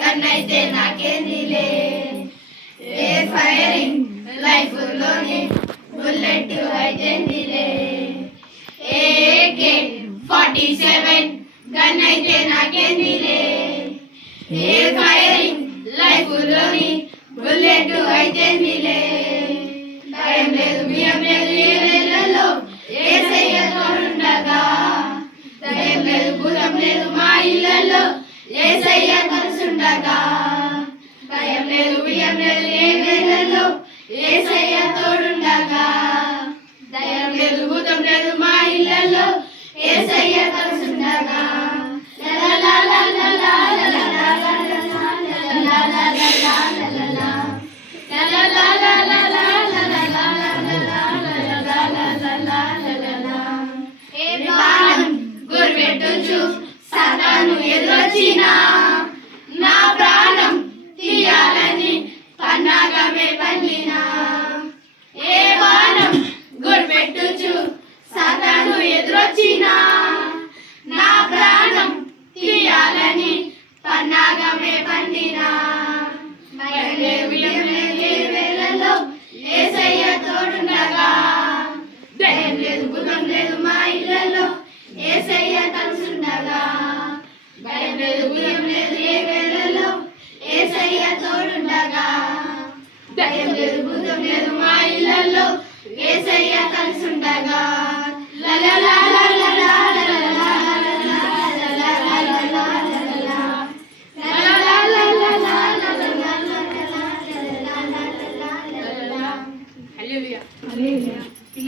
గన్నైతే నాకేందిలే ఏ firing life లోని bullet అయితేందిలే AK-47 గన్నైతే నాకేందిలే ఏ firing life లోని bullet అయితేందిలే భయం లేదు భయం లేదు ఏ వేళల్లో యేసయ్య తోడుండగా భయం లేదు భూతం లేదు మా ఇళ్ళల్లో యేసయ్య కలిసుండగా భయం లేదు భయం లేదు ఏ వేళల్లో యేసయ్య తోడుండగా భయం లేదు భూతం లేదు మా ఇళ్ళల్లో యేసయ్య కలిసుండగా లా లా లా లా లా లా లా లా లా లా సాతాను ఎదురొచ్చినా నా ప్రాణం తీయాలని పన్నాగమే పన్నినా ఏ బాణం గుర్పెట్టుచు సాతాను ఎదురొచ్చినా నా ప్రాణం తీయాలని పన్నాగమే పన్నినా వేళల్లో యేసయ్య తోడుండగా భయం లేదు భూతం లేదు మా ఇళ్ళల్లో యేసయ్య కలిసుండగా భయం లేదు భయం లేదు ఏ వేళల్లో యేసయ్య తోడుండగా భయం లేదు భూతం లేదు మా ఇళ్ళల్లో యేసయ్య కలిసుండగా